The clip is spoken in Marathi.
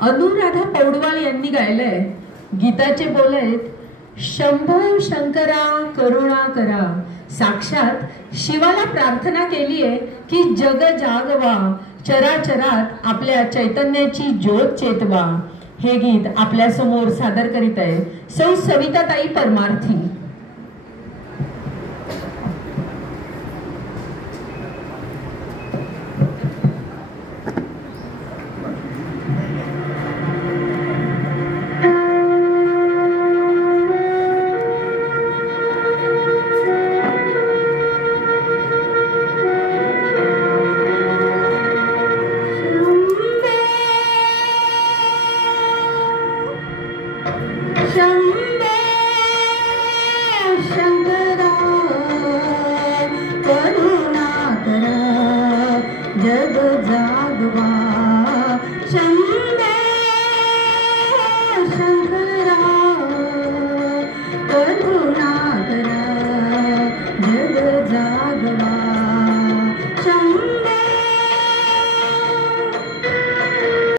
अनुराधा पौडवाल यांनी गायलंय. गीताचे बोल आहेत, शंभो शंकरा करुणा करा. साक्षात शिवाला प्रार्थना केलीये की जग जागवा, चराचरात आपल्या चैतन्याची ज्योत चेतवा. हे गीत आपल्या समोर सादर करीत आहे सौ सविताताई परमार्थी. शंभो